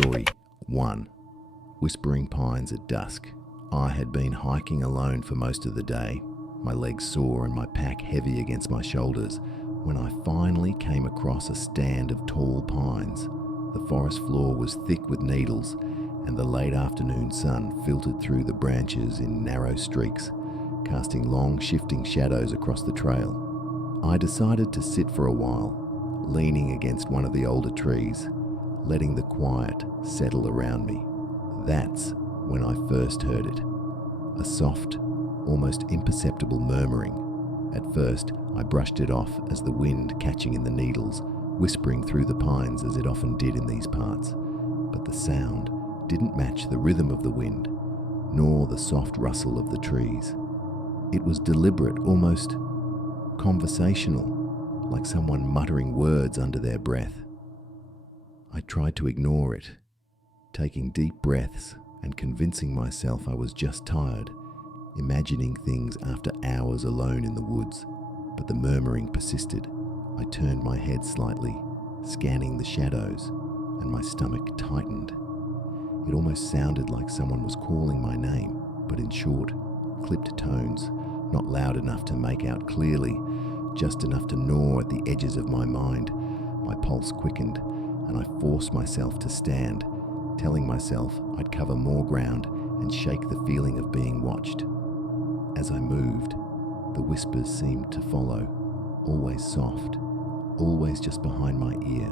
Story 1. Whispering Pines at Dusk. I had been hiking alone for most of the day, my legs sore and my pack heavy against my shoulders, when I finally came across a stand of tall pines. The forest floor was thick with needles, and the late afternoon sun filtered through the branches in narrow streaks, casting long, shifting shadows across the trail. I decided to sit for a while, leaning against one of the older trees, letting the quiet settle around me. That's when I first heard it. A soft, almost imperceptible murmuring. At first, I brushed it off as the wind catching in the needles, whispering through the pines as it often did in these parts. But the sound didn't match the rhythm of the wind, nor the soft rustle of the trees. It was deliberate, almost conversational, like someone muttering words under their breath. I tried to ignore it, taking deep breaths and convincing myself I was just tired, imagining things after hours alone in the woods. But the murmuring persisted. I turned my head slightly, scanning the shadows, and my stomach tightened. It almost sounded like someone was calling my name, but in short, clipped tones, not loud enough to make out clearly, just enough to gnaw at the edges of my mind. My pulse quickened, and I forced myself to stand, telling myself I'd cover more ground and shake the feeling of being watched. As I moved, the whispers seemed to follow, always soft, always just behind my ear,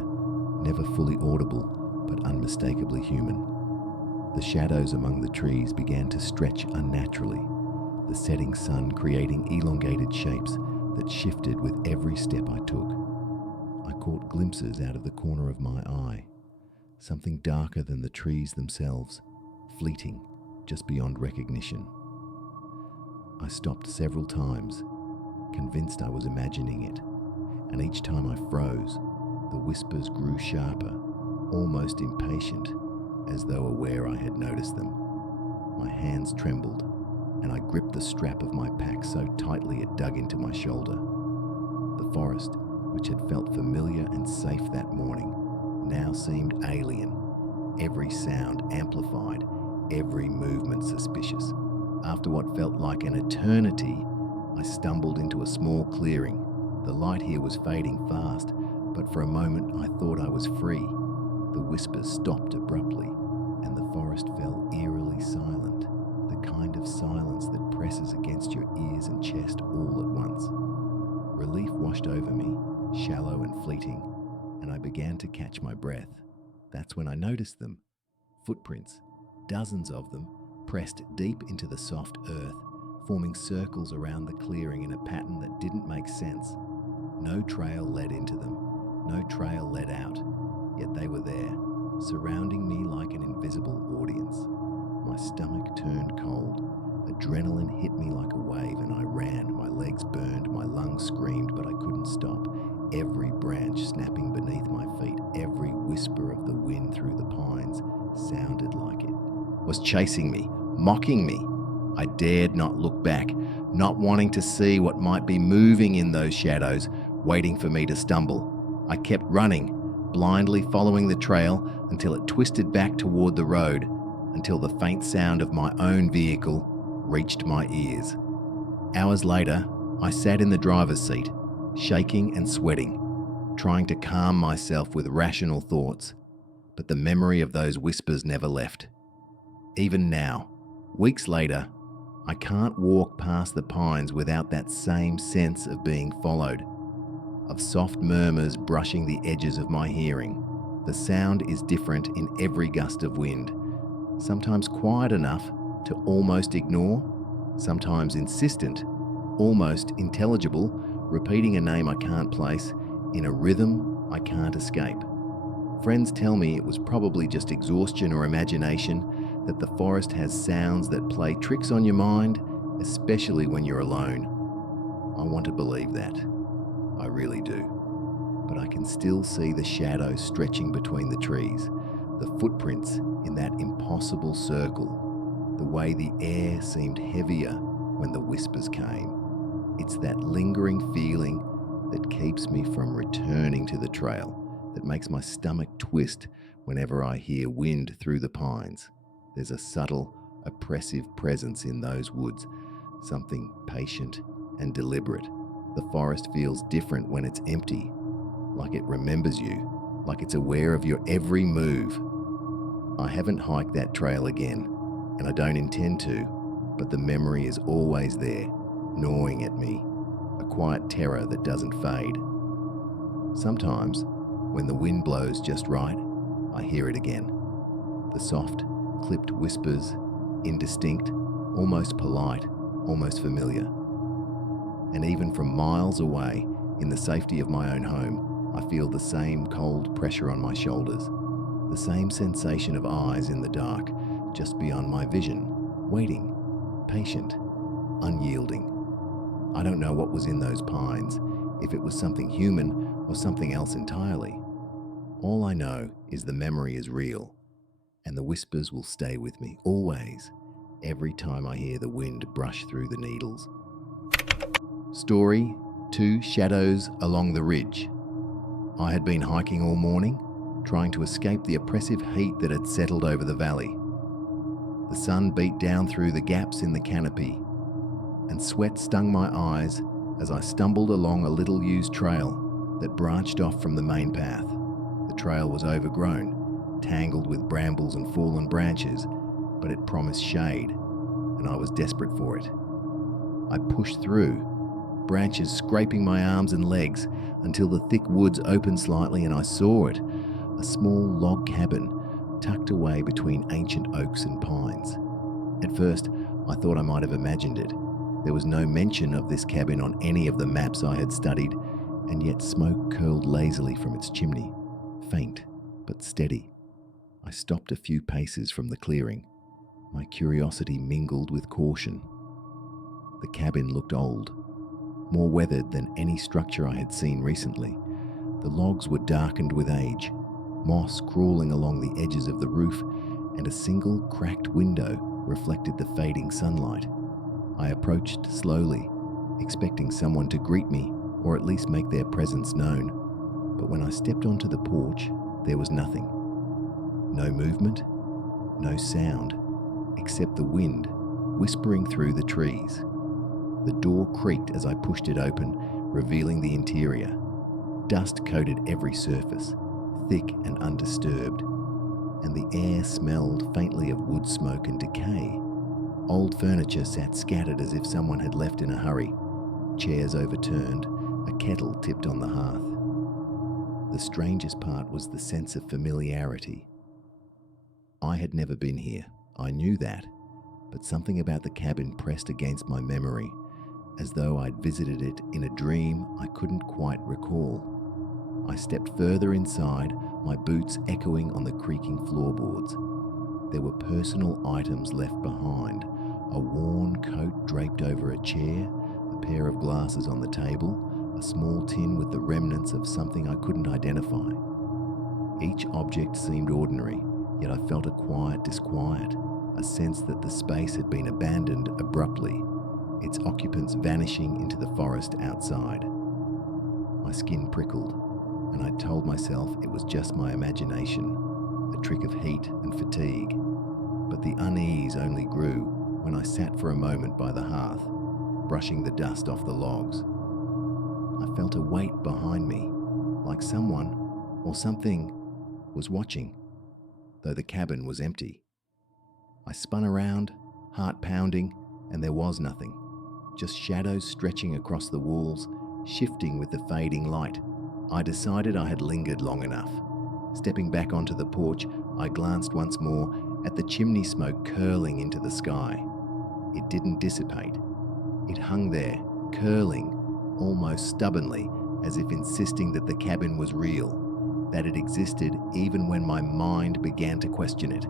never fully audible, but unmistakably human. The shadows among the trees began to stretch unnaturally, the setting sun creating elongated shapes that shifted with every step I took. I caught glimpses out of the corner of my eye, something darker than the trees themselves, fleeting, just beyond recognition. I stopped several times, convinced I was imagining it, and each time I froze, the whispers grew sharper, almost impatient, as though aware I had noticed them. My hands trembled, and I gripped the strap of my pack so tightly it dug into my shoulder. The forest, which had felt familiar and safe that morning, now seemed alien, every sound amplified, every movement suspicious. After what felt like an eternity, I stumbled into a small clearing. The light here was fading fast, but for a moment I thought I was free. The whispers stopped abruptly, and the forest fell eerily silent, the kind of silence that presses against your ears and chest all at once. Relief washed over me, shallow and fleeting, and I began to catch my breath. That's when I noticed them. Footprints, dozens of them, pressed deep into the soft earth, forming circles around the clearing in a pattern that didn't make sense. No trail led into them, no trail led out, yet they were there, surrounding me like an invisible audience. My stomach turned cold. Adrenaline hit me like a wave and I ran. My legs burned, my lungs screamed, but I couldn't stop. Every branch snapping beneath my feet, every whisper of the wind through the pines sounded like it was chasing me, mocking me. I dared not look back, not wanting to see what might be moving in those shadows, waiting for me to stumble. I kept running, blindly following the trail until it twisted back toward the road, until the faint sound of my own vehicle reached my ears. Hours later, I sat in the driver's seat, shaking and sweating, trying to calm myself with rational thoughts, but the memory of those whispers never left. Even now, weeks later, I can't walk past the pines without that same sense of being followed, of soft murmurs brushing the edges of my hearing. The sound is different in every gust of wind, sometimes quiet enough to almost ignore, sometimes insistent, almost intelligible, repeating a name I can't place in a rhythm I can't escape. Friends tell me it was probably just exhaustion or imagination, that the forest has sounds that play tricks on your mind, especially when you're alone. I want to believe that. I really do. But I can still see the shadows stretching between the trees, the footprints in that impossible circle, the way the air seemed heavier when the whispers came. It's that lingering feeling that keeps me from returning to the trail, that makes my stomach twist whenever I hear wind through the pines. There's a subtle, oppressive presence in those woods, something patient and deliberate. The forest feels different when it's empty, like it remembers you, like it's aware of your every move. I haven't hiked that trail again, and I don't intend to, but the memory is always there, gnawing at me, a quiet terror that doesn't fade. Sometimes, when the wind blows just right, I hear it again. The soft, clipped whispers, indistinct, almost polite, almost familiar. And even from miles away, in the safety of my own home, I feel the same cold pressure on my shoulders, the same sensation of eyes in the dark, just beyond my vision, waiting, patient, unyielding. I don't know what was in those pines, if it was something human or something else entirely. All I know is the memory is real, and the whispers will stay with me, always, every time I hear the wind brush through the needles. Story 2 Shadows Along the Ridge. I had been hiking all morning, trying to escape the oppressive heat that had settled over the valley. The sun beat down through the gaps in the canopy, and sweat stung my eyes as I stumbled along a little-used trail that branched off from the main path. The trail was overgrown, tangled with brambles and fallen branches, but it promised shade, and I was desperate for it. I pushed through, branches scraping my arms and legs, until the thick woods opened slightly and I saw it, a small log cabin tucked away between ancient oaks and pines. At first, I thought I might have imagined it. There was no mention of this cabin on any of the maps I had studied, and yet smoke curled lazily from its chimney, faint but steady. I stopped a few paces from the clearing, my curiosity mingled with caution. The cabin looked old, more weathered than any structure I had seen recently. The logs were darkened with age, moss crawling along the edges of the roof, and a single cracked window reflected the fading sunlight. I approached slowly, expecting someone to greet me or at least make their presence known. But when I stepped onto the porch, there was nothing. No movement, no sound, except the wind whispering through the trees. The door creaked as I pushed it open, revealing the interior. Dust coated every surface, thick and undisturbed, and the air smelled faintly of wood smoke and decay. Old furniture sat scattered as if someone had left in a hurry. Chairs overturned, a kettle tipped on the hearth. The strangest part was the sense of familiarity. I had never been here, I knew that, but something about the cabin pressed against my memory, as though I'd visited it in a dream I couldn't quite recall. I stepped further inside, my boots echoing on the creaking floorboards. There were personal items left behind, a worn coat draped over a chair, a pair of glasses on the table, a small tin with the remnants of something I couldn't identify. Each object seemed ordinary, yet I felt a quiet disquiet, a sense that the space had been abandoned abruptly, its occupants vanishing into the forest outside. My skin prickled, and I told myself it was just my imagination, a trick of heat and fatigue. But the unease only grew when I sat for a moment by the hearth, brushing the dust off the logs. I felt a weight behind me, like someone or something was watching, though the cabin was empty. I spun around, heart pounding, and there was nothing, just shadows stretching across the walls, shifting with the fading light. I decided I had lingered long enough. Stepping back onto the porch, I glanced once more at the chimney smoke curling into the sky. It didn't dissipate. It hung there, curling, almost stubbornly, as if insisting that the cabin was real, that it existed even when my mind began to question it.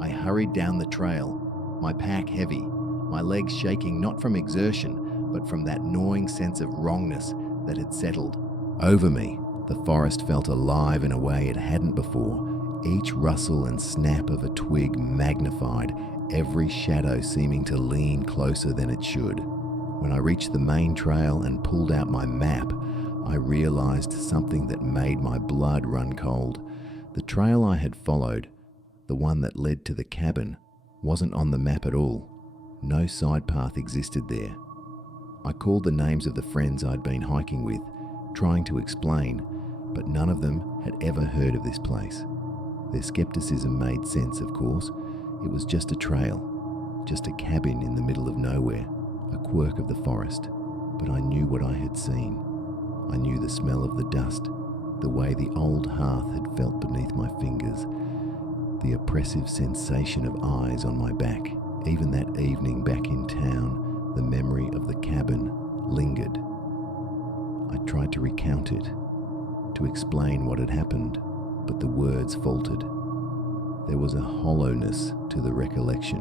I hurried down the trail, my pack heavy, my legs shaking not from exertion, but from that gnawing sense of wrongness that had settled over me. The forest felt alive in a way it hadn't before, each rustle and snap of a twig magnified, every shadow seeming to lean closer than it should. When I reached the main trail and pulled out my map, I realized something that made my blood run cold. The trail I had followed, the one that led to the cabin, wasn't on the map at all. No side path existed there. I called the names of the friends I'd been hiking with, trying to explain, but none of them had ever heard of this place. Their skepticism made sense, of course. It was just a trail, just a cabin in the middle of nowhere, a quirk of the forest. But I knew what I had seen. I knew the smell of the dust, the way the old hearth had felt beneath my fingers, the oppressive sensation of eyes on my back. Even that evening back in town, the memory of the cabin lingered. I tried to recount it, to explain what had happened, but the words faltered. There was a hollowness to the recollection,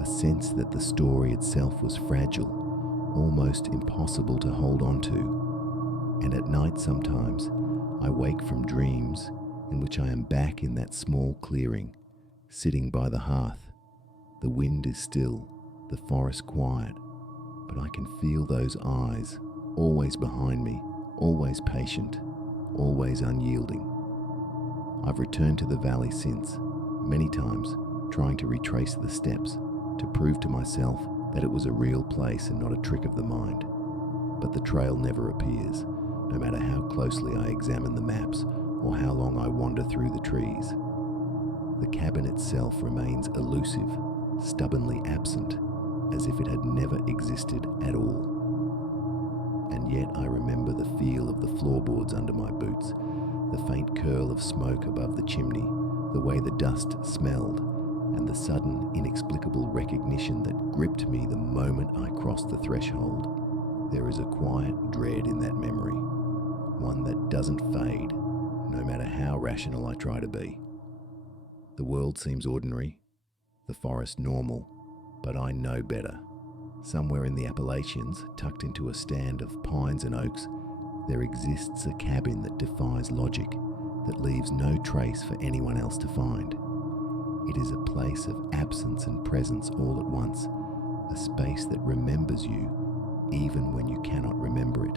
a sense that the story itself was fragile, almost impossible to hold on to. And at night sometimes, I wake from dreams in which I am back in that small clearing, sitting by the hearth. The wind is still, the forest quiet, but I can feel those eyes, always behind me, always patient, always unyielding. I've returned to the valley since, many times, trying to retrace the steps, to prove to myself that it was a real place and not a trick of the mind. But the trail never appears, no matter how closely I examine the maps or how long I wander through the trees. The cabin itself remains elusive, stubbornly absent, as if it had never existed at all. And yet I remember the feel of the floorboards under my boots, the faint curl of smoke above the chimney, the way the dust smelled, and the sudden, inexplicable recognition that gripped me the moment I crossed the threshold. There is a quiet dread in that memory, one that doesn't fade, no matter how rational I try to be. The world seems ordinary, the forest normal, but I know better. Somewhere in the Appalachians, tucked into a stand of pines and oaks, there exists a cabin that defies logic, that leaves no trace for anyone else to find. It is a place of absence and presence all at once, a space that remembers you even when you cannot remember it.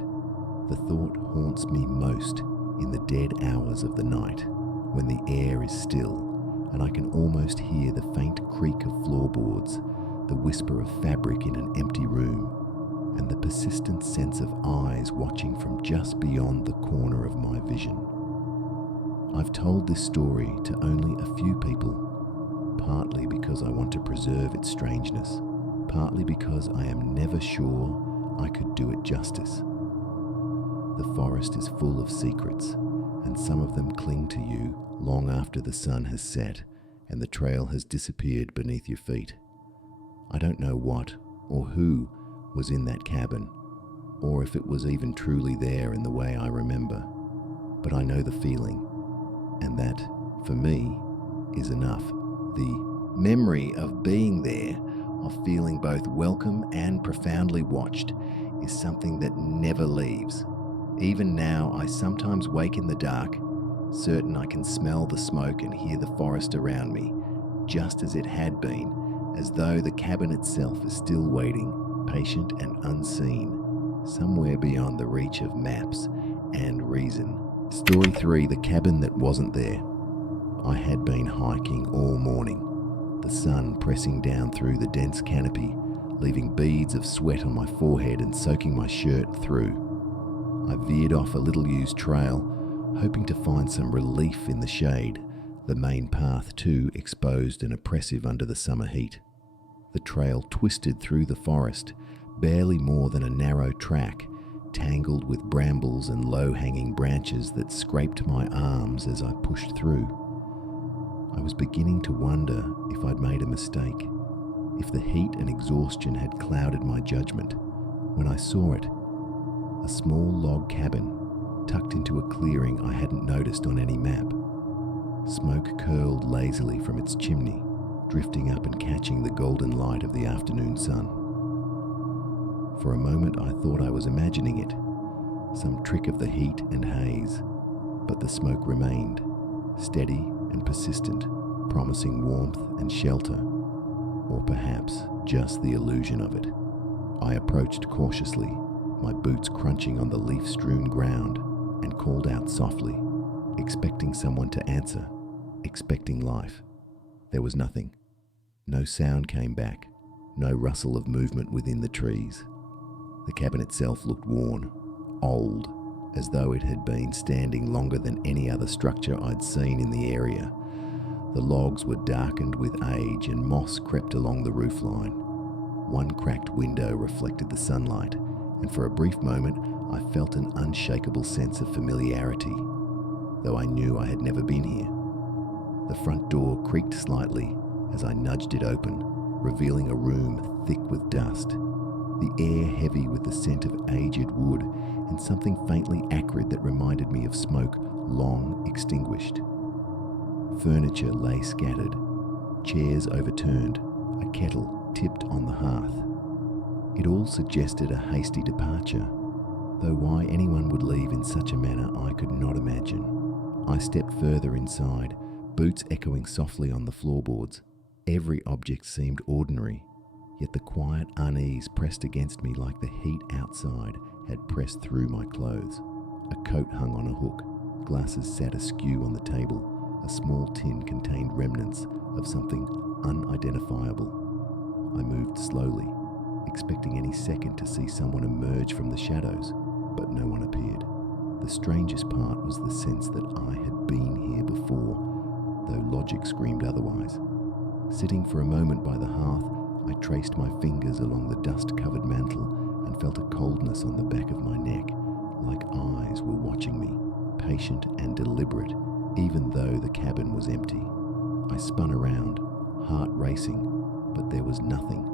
The thought haunts me most in the dead hours of the night, when the air is still and I can almost hear the faint creak of floorboards, the whisper of fabric in an empty room, and the persistent sense of eyes watching from just beyond the corner of my vision. I've told this story to only a few people, partly because I want to preserve its strangeness, partly because I am never sure I could do it justice. The forest is full of secrets, and some of them cling to you long after the sun has set and the trail has disappeared beneath your feet. I don't know what or who was in that cabin, or if it was even truly there in the way I remember, but I know the feeling, and that, for me, is enough. The memory of being there, of feeling both welcome and profoundly watched, is something that never leaves. Even now, I sometimes wake in the dark, certain I can smell the smoke and hear the forest around me, just as it had been, as though the cabin itself is still waiting, patient and unseen, somewhere beyond the reach of maps and reason. Story 3, the cabin that wasn't there. I had been hiking all morning, the sun pressing down through the dense canopy, leaving beads of sweat on my forehead and soaking my shirt through. I veered off a little-used trail, hoping to find some relief in the shade, the main path too exposed and oppressive under the summer heat. The trail twisted through the forest, barely more than a narrow track, tangled with brambles and low-hanging branches that scraped my arms as I pushed through. I was beginning to wonder if I'd made a mistake, if the heat and exhaustion had clouded my judgment, when I saw it. A small log cabin, tucked into a clearing I hadn't noticed on any map. Smoke curled lazily from its chimney, drifting up and catching the golden light of the afternoon sun. For a moment I thought I was imagining it, some trick of the heat and haze, but the smoke remained, steady and persistent, promising warmth and shelter, or perhaps just the illusion of it. I approached cautiously, my boots crunching on the leaf-strewn ground, and called out softly, expecting someone to answer. expecting life. There was nothing. No sound came back, no rustle of movement within the trees. The cabin itself looked worn, old, as though it had been standing longer than any other structure I'd seen in the area. The logs were darkened with age and moss crept along the roofline. One cracked window reflected the sunlight, and for a brief moment I felt an unshakable sense of familiarity, though I knew I had never been here. The front door creaked slightly as I nudged it open, revealing a room thick with dust, the air heavy with the scent of aged wood and something faintly acrid that reminded me of smoke long extinguished. Furniture lay scattered, chairs overturned, a kettle tipped on the hearth. It all suggested a hasty departure, though why anyone would leave in such a manner I could not imagine. I stepped further inside, boots echoing softly on the floorboards. Every object seemed ordinary, yet the quiet unease pressed against me like the heat outside had pressed through my clothes. A coat hung on a hook, glasses sat askew on the table, a small tin contained remnants of something unidentifiable. I moved slowly, expecting any second to see someone emerge from the shadows, but no one appeared. The strangest part was the sense that I had been here before, though logic screamed otherwise. Sitting for a moment by the hearth, I traced my fingers along the dust-covered mantle and felt a coldness on the back of my neck, like eyes were watching me, patient and deliberate, even though the cabin was empty. I spun around, heart racing, but there was nothing,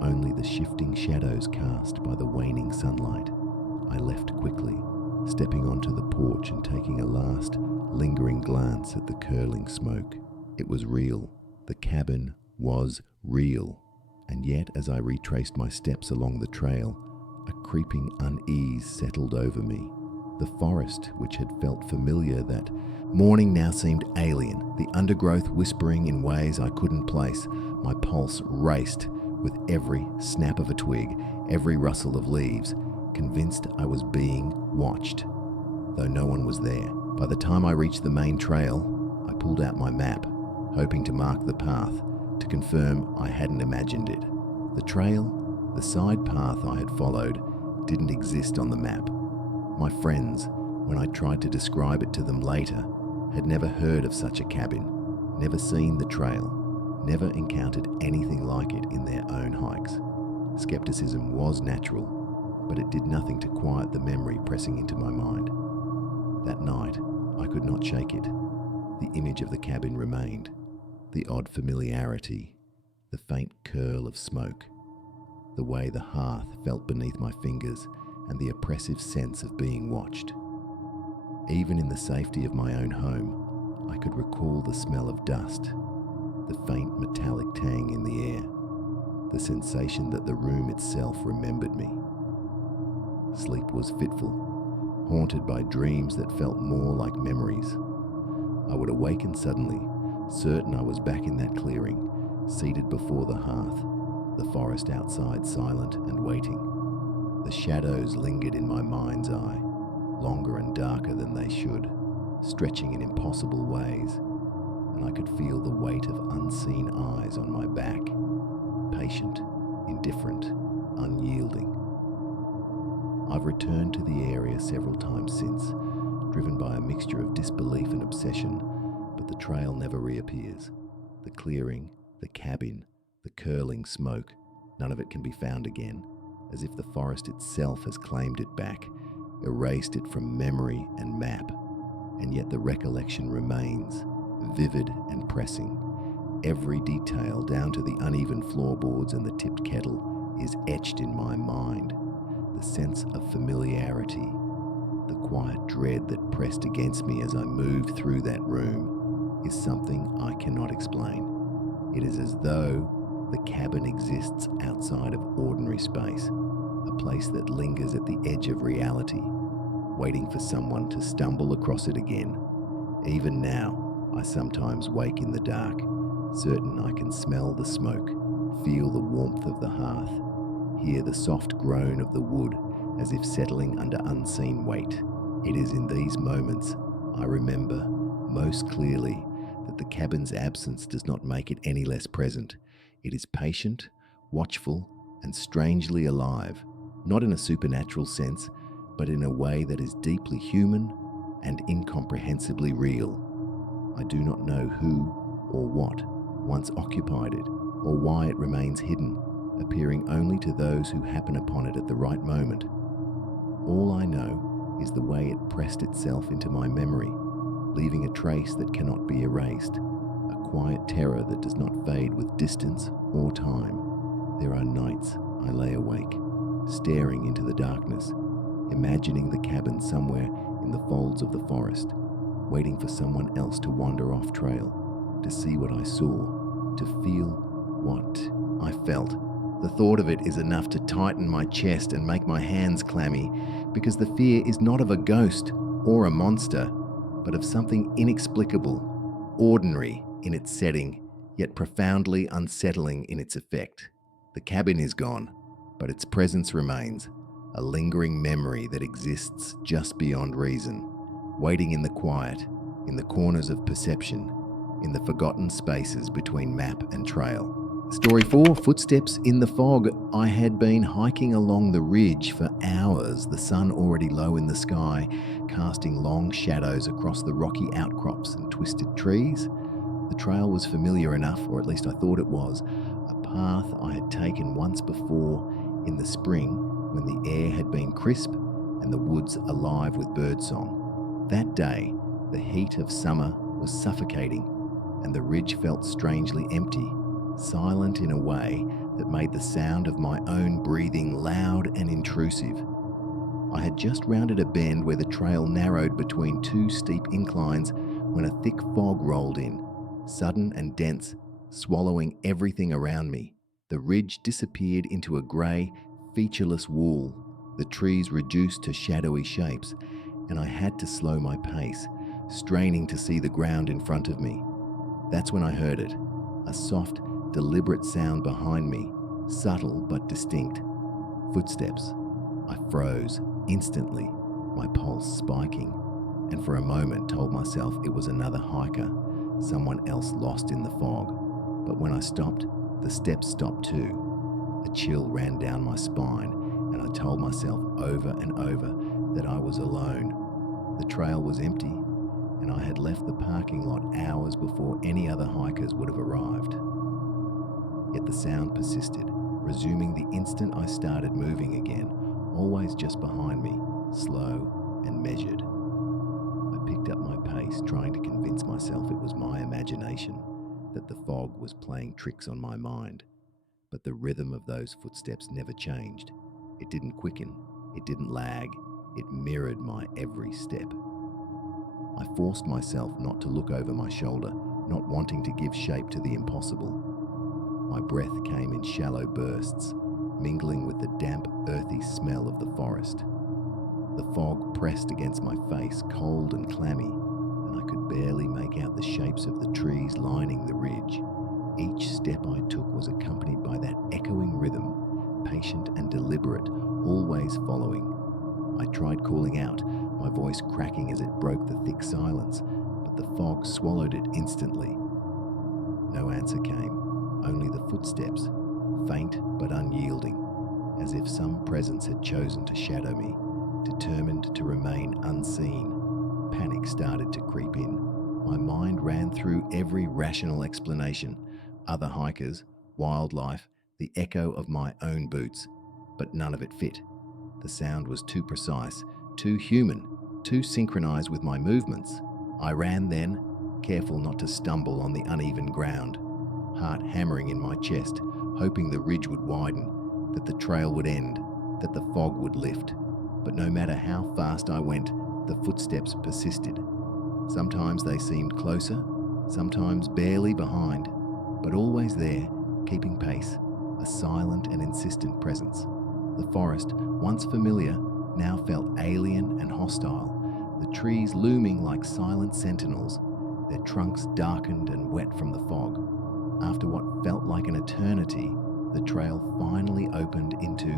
only the shifting shadows cast by the waning sunlight. I left quickly, stepping onto the porch and taking a last, lingering glance at the curling smoke. It was real. The cabin was real. And yet, as I retraced my steps along the trail, a creeping unease settled over me. The forest, which had felt familiar that morning, now seemed alien, the undergrowth whispering in ways I couldn't place. My pulse raced with every snap of a twig, every rustle of leaves, convinced I was being watched, though no one was there. By the time I reached the main trail, I pulled out my map, hoping to mark the path, to confirm I hadn't imagined it. The trail, the side path I had followed, didn't exist on the map. My friends, when I tried to describe it to them later, had never heard of such a cabin, never seen the trail, never encountered anything like it in their own hikes. Skepticism was natural, but it did nothing to quiet the memory pressing into my mind. That night, I could not shake it. The image of the cabin remained, the odd familiarity, the faint curl of smoke, the way the hearth felt beneath my fingers, and the oppressive sense of being watched. Even in the safety of my own home, I could recall the smell of dust, the faint metallic tang in the air, the sensation that the room itself remembered me. Sleep was fitful, haunted by dreams that felt more like memories. I would awaken suddenly, certain I was back in that clearing, seated before the hearth, the forest outside silent and waiting. The shadows lingered in my mind's eye, longer and darker than they should, stretching in impossible ways, and I could feel the weight of unseen eyes on my back, patient, indifferent, unyielding. I've returned to the area several times since, driven by a mixture of disbelief and obsession, but the trail never reappears. The clearing, the cabin, the curling smoke, none of it can be found again, as if the forest itself has claimed it back, erased it from memory and map, and yet the recollection remains, vivid and pressing. Every detail, down to the uneven floorboards and the tipped kettle, is etched in my mind. The sense of familiarity, the quiet dread that pressed against me as I moved through that room, is something I cannot explain. It is as though the cabin exists outside of ordinary space, a place that lingers at the edge of reality, waiting for someone to stumble across it again. Even now, I sometimes wake in the dark, certain I can smell the smoke, feel the warmth of the hearth, hear the soft groan of the wood as if settling under unseen weight. It is in these moments I remember most clearly that the cabin's absence does not make it any less present. It is patient, watchful, and strangely alive, not in a supernatural sense, but in a way that is deeply human and incomprehensibly real. I do not know who or what once occupied it, or why it remains hidden, appearing only to those who happen upon it at the right moment. All I know is the way it pressed itself into my memory, leaving a trace that cannot be erased, a quiet terror that does not fade with distance or time. There are nights I lay awake, staring into the darkness, imagining the cabin somewhere in the folds of the forest, waiting for someone else to wander off trail, to see what I saw, to feel what I felt. The thought of it is enough to tighten my chest and make my hands clammy, because the fear is not of a ghost or a monster, but of something inexplicable, ordinary in its setting, yet profoundly unsettling in its effect. The cabin is gone, but its presence remains, a lingering memory that exists just beyond reason, waiting in the quiet, in the corners of perception, in the forgotten spaces between map and trail. Story 4, Footsteps in the Fog. I had been hiking along the ridge for hours, the sun already low in the sky, casting long shadows across the rocky outcrops and twisted trees. The trail was familiar enough, or at least I thought it was, a path I had taken once before in the spring when the air had been crisp and the woods alive with birdsong. That day, the heat of summer was suffocating, and the ridge felt strangely empty, silent in a way that made the sound of my own breathing loud and intrusive. I had just rounded a bend where the trail narrowed between two steep inclines when a thick fog rolled in, sudden and dense, swallowing everything around me. The ridge disappeared into a grey, featureless wall, the trees reduced to shadowy shapes, and I had to slow my pace, straining to see the ground in front of me. That's when I heard it, a soft, deliberate sound behind me, subtle but distinct. Footsteps. I froze instantly, my pulse spiking, and for a moment told myself it was another hiker, someone else lost in the fog. But when I stopped, the steps stopped too. A chill ran down my spine, and I told myself over and over that I was alone. The trail was empty, and I had left the parking lot hours before any other hikers would have arrived. Yet the sound persisted, resuming the instant I started moving again, always just behind me, slow and measured. I picked up my pace, trying to convince myself it was my imagination, that the fog was playing tricks on my mind. But the rhythm of those footsteps never changed. It didn't quicken, it didn't lag, it mirrored my every step. I forced myself not to look over my shoulder, not wanting to give shape to the impossible. My breath came in shallow bursts, mingling with the damp, earthy smell of the forest. The fog pressed against my face, cold and clammy, and I could barely make out the shapes of the trees lining the ridge. Each step I took was accompanied by that echoing rhythm, patient and deliberate, always following. I tried calling out, my voice cracking as it broke the thick silence, but the fog swallowed it instantly. No answer came. Only the footsteps, faint but unyielding, as if some presence had chosen to shadow me, determined to remain unseen. Panic started to creep in. My mind ran through every rational explanation, other hikers, wildlife, the echo of my own boots, but none of it fit. The sound was too precise, too human, too synchronized with my movements. I ran then, careful not to stumble on the uneven ground, heart hammering in my chest, hoping the ridge would widen, that the trail would end, that the fog would lift. But no matter how fast I went, the footsteps persisted. Sometimes they seemed closer, sometimes barely behind, but always there, keeping pace, a silent and insistent presence. The forest, once familiar, now felt alien and hostile, the trees looming like silent sentinels, their trunks darkened and wet from the fog. After what felt like an eternity, the trail finally opened into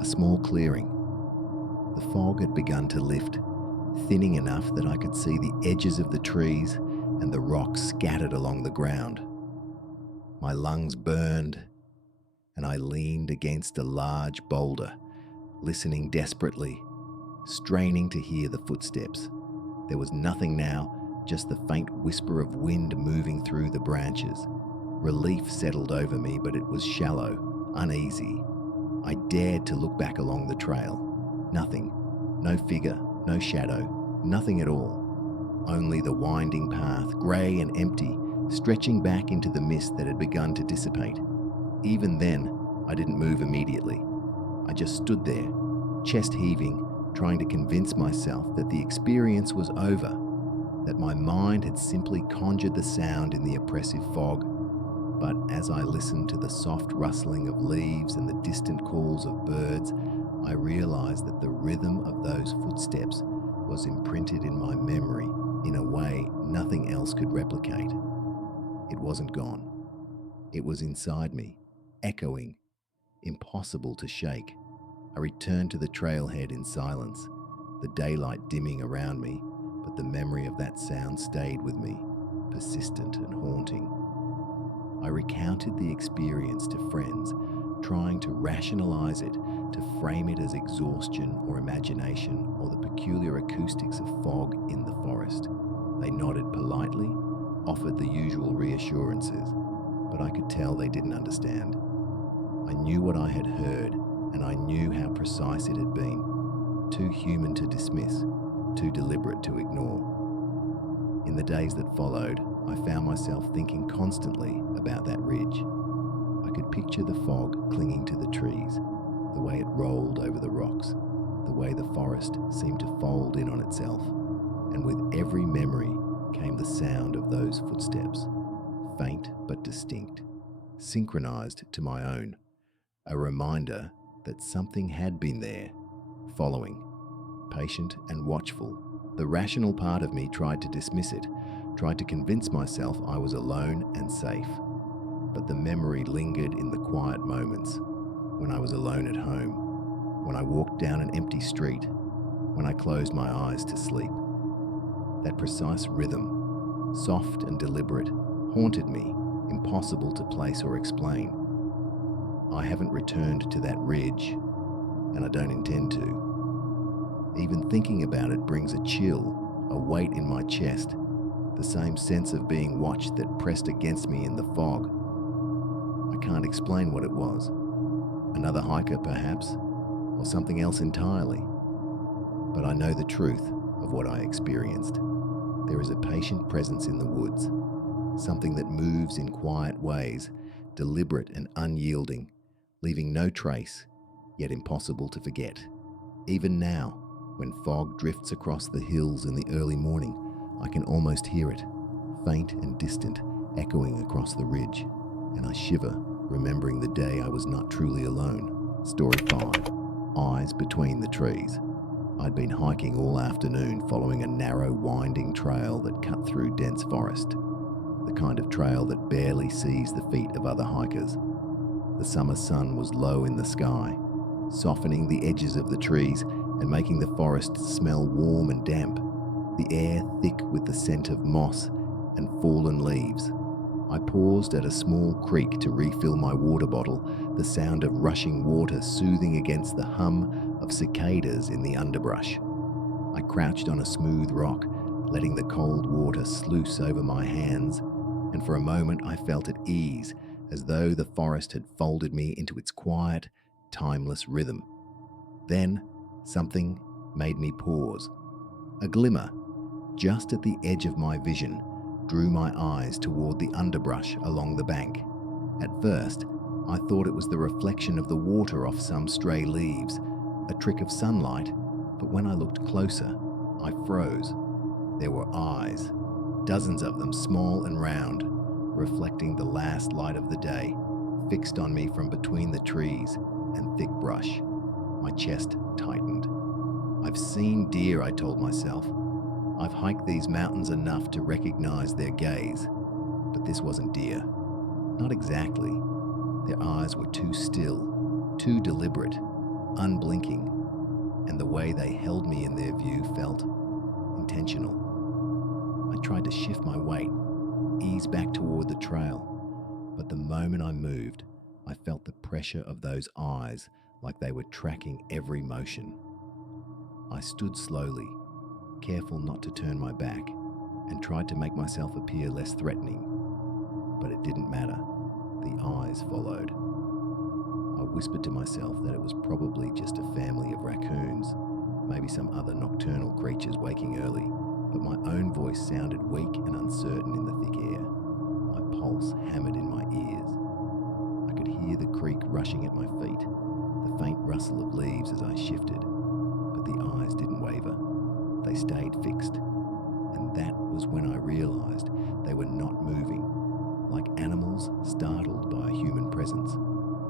a small clearing. The fog had begun to lift, thinning enough that I could see the edges of the trees and the rocks scattered along the ground. My lungs burned, and I leaned against a large boulder, listening desperately, straining to hear the footsteps. There was nothing now, just the faint whisper of wind moving through the branches. Relief settled over me, but it was shallow, uneasy. I dared to look back along the trail. Nothing. No figure, no shadow, nothing at all. Only the winding path, grey and empty, stretching back into the mist that had begun to dissipate. Even then, I didn't move immediately. I just stood there, chest heaving, trying to convince myself that the experience was over, that my mind had simply conjured the sound in the oppressive fog. But as I listened to the soft rustling of leaves and the distant calls of birds, I realized that the rhythm of those footsteps was imprinted in my memory in a way nothing else could replicate. It wasn't gone. It was inside me, echoing, impossible to shake. I returned to the trailhead in silence, the daylight dimming around me, but the memory of that sound stayed with me, persistent and haunting. I recounted the experience to friends, trying to rationalize it, to frame it as exhaustion or imagination or the peculiar acoustics of fog in the forest. They nodded politely, offered the usual reassurances, but I could tell they didn't understand. I knew what I had heard, and I knew how precise it had been. Too human to dismiss, too deliberate to ignore. In the days that followed, I found myself thinking constantly about that ridge. I could picture the fog clinging to the trees, the way it rolled over the rocks, the way the forest seemed to fold in on itself, and with every memory came the sound of those footsteps, faint but distinct, synchronized to my own, a reminder that something had been there, following, patient and watchful. The rational part of me tried to dismiss it, tried to convince myself I was alone and safe. But the memory lingered in the quiet moments, when I was alone at home, when I walked down an empty street, when I closed my eyes to sleep. That precise rhythm, soft and deliberate, haunted me, impossible to place or explain. I haven't returned to that ridge, and I don't intend to. Even thinking about it brings a chill, a weight in my chest, the same sense of being watched that pressed against me in the fog. I can't explain what it was. Another hiker, perhaps, or something else entirely. But I know the truth of what I experienced. There is a patient presence in the woods, something that moves in quiet ways, deliberate and unyielding, leaving no trace, yet impossible to forget. Even now, when fog drifts across the hills in the early morning, I can almost hear it, faint and distant, echoing across the ridge, and I shiver, remembering the day I was not truly alone. Story 5. Eyes between the trees. I'd been hiking all afternoon following a narrow, winding trail that cut through dense forest, the kind of trail that barely sees the feet of other hikers. The summer sun was low in the sky, softening the edges of the trees and making the forest smell warm and damp, the air thick with the scent of moss and fallen leaves. I paused at a small creek to refill my water bottle, the sound of rushing water soothing against the hum of cicadas in the underbrush. I crouched on a smooth rock, letting the cold water sluice over my hands, and for a moment I felt at ease, as though the forest had folded me into its quiet, timeless rhythm. Then, something made me pause. A glimmer, just at the edge of my vision, drew my eyes toward the underbrush along the bank. At first, I thought it was the reflection of the water off some stray leaves, a trick of sunlight, but when I looked closer, I froze. There were eyes, dozens of them, small and round, reflecting the last light of the day, fixed on me from between the trees and thick brush. My chest tightened. I've seen deer, I told myself. I've hiked these mountains enough to recognize their gaze, but this wasn't deer. Not exactly. Their eyes were too still, too deliberate, unblinking, and the way they held me in their view felt intentional. I tried to shift my weight, ease back toward the trail, but the moment I moved, I felt the pressure of those eyes like they were tracking every motion. I stood slowly, careful not to turn my back, and tried to make myself appear less threatening. But it didn't matter. The eyes followed. I whispered to myself that it was probably just a family of raccoons, maybe some other nocturnal creatures waking early, but my own voice sounded weak and uncertain in the thick air. My pulse hammered in my ears. I could hear the creek rushing at my feet, the faint rustle of leaves as I shifted, but the eyes didn't waver. They stayed fixed, and that was when I realized they were not moving, like animals startled by a human presence.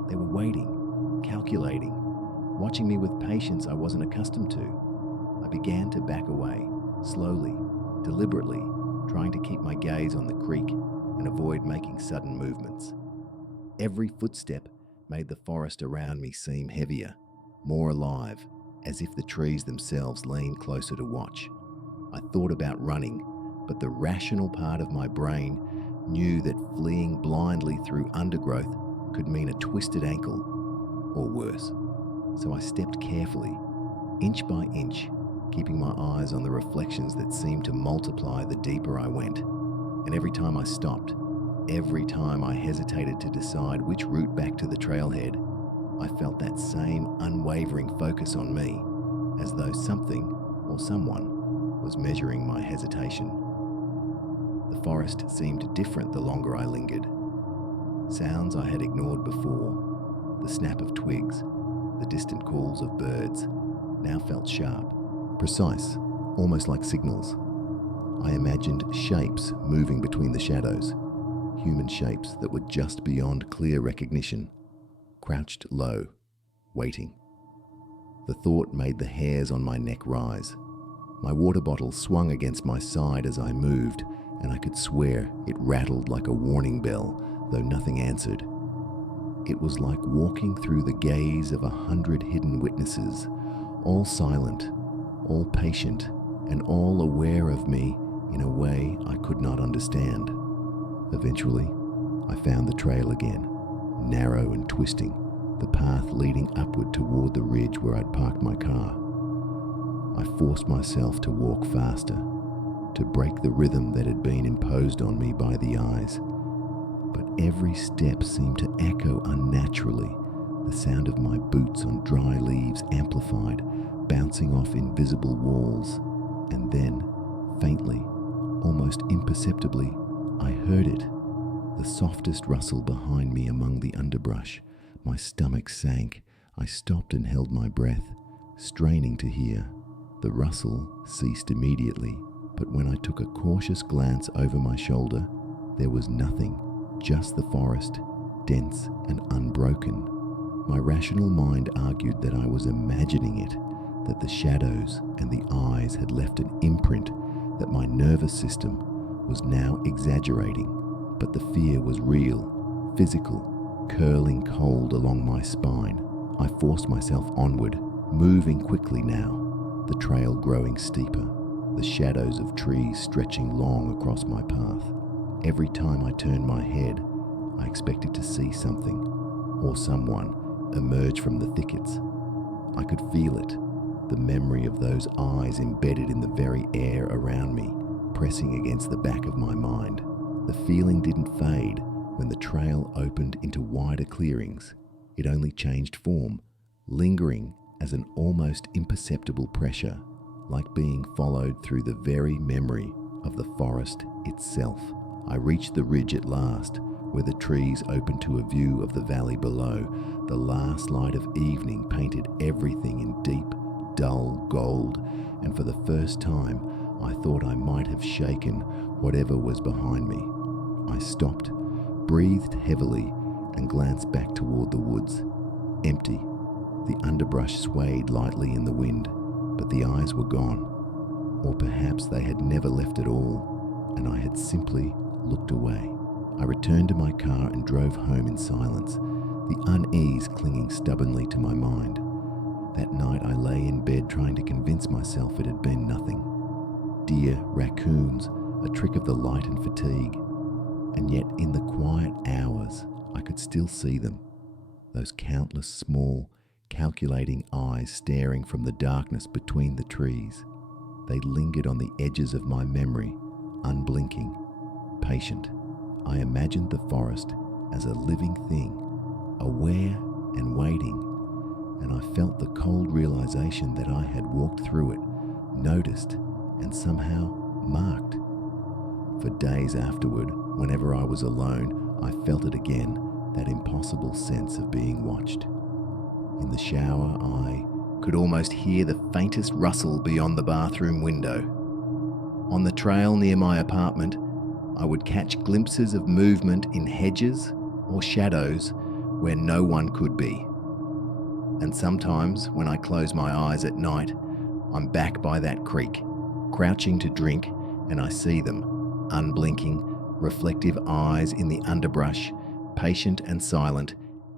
They were waiting, calculating, watching me with patience I wasn't accustomed to. I began to back away, slowly, deliberately, trying to keep my gaze on the creek and avoid making sudden movements. Every footstep made the forest around me seem heavier, more alive, as if the trees themselves leaned closer to watch. I thought about running, but the rational part of my brain knew that fleeing blindly through undergrowth could mean a twisted ankle, or worse. So I stepped carefully, inch by inch, keeping my eyes on the reflections that seemed to multiply the deeper I went. And every time I stopped, every time I hesitated to decide which route back to the trailhead, I felt that same unwavering focus on me, as though something or someone was measuring my hesitation. The forest seemed different the longer I lingered. Sounds I had ignored before, the snap of twigs, the distant calls of birds, now felt sharp, precise, almost like signals. I imagined shapes moving between the shadows, human shapes that were just beyond clear recognition, crouched low, waiting. The thought made the hairs on my neck rise. My water bottle swung against my side as I moved, and I could swear it rattled like a warning bell, though nothing answered. It was like walking through the gaze of 100 hidden witnesses, all silent, all patient, and all aware of me in a way I could not understand. Eventually, I found the trail again, narrow and twisting, the path leading upward toward the ridge where I'd parked my car. I forced myself to walk faster, to break the rhythm that had been imposed on me by the eyes. But every step seemed to echo unnaturally, the sound of my boots on dry leaves amplified, bouncing off invisible walls. And then, faintly, almost imperceptibly, I heard it, the softest rustle behind me among the underbrush. My stomach sank. I stopped and held my breath, straining to hear. The rustle ceased immediately, but when I took a cautious glance over my shoulder, there was nothing, just the forest, dense and unbroken. My rational mind argued that I was imagining it, that the shadows and the eyes had left an imprint, that my nervous system was now exaggerating. But the fear was real, physical, curling cold along my spine. I forced myself onward, moving quickly now, the trail growing steeper, the shadows of trees stretching long across my path. Every time I turned my head, I expected to see something, or someone, emerge from the thickets. I could feel it, the memory of those eyes embedded in the very air around me, pressing against the back of my mind. The feeling didn't fade when the trail opened into wider clearings. It only changed form, lingering as an almost imperceptible pressure, like being followed through the very memory of the forest itself. I reached the ridge at last, where the trees opened to a view of the valley below. The last light of evening painted everything in deep, dull gold, and for the first time, I thought I might have shaken whatever was behind me. I stopped, breathed heavily, and glanced back toward the woods. Empty. The underbrush swayed lightly in the wind, but the eyes were gone. Or perhaps they had never left at all, and I had simply looked away. I returned to my car and drove home in silence, the unease clinging stubbornly to my mind. That night I lay in bed trying to convince myself it had been nothing. Deer, raccoons, a trick of the light and fatigue, and yet in the quiet hours I could still see them, those countless small, calculating eyes staring from the darkness between the trees. They lingered on the edges of my memory, unblinking, patient. I imagined the forest as a living thing, aware and waiting, and I felt the cold realization that I had walked through it, noticed, and somehow marked. For days afterward, whenever I was alone, I felt it again, that impossible sense of being watched. In the shower, I could almost hear the faintest rustle beyond the bathroom window. On the trail near my apartment, I would catch glimpses of movement in hedges or shadows where no one could be. And sometimes, when I close my eyes at night, I'm back by that creek, crouching to drink, and I see them, unblinking, reflective eyes in the underbrush, patient and silent,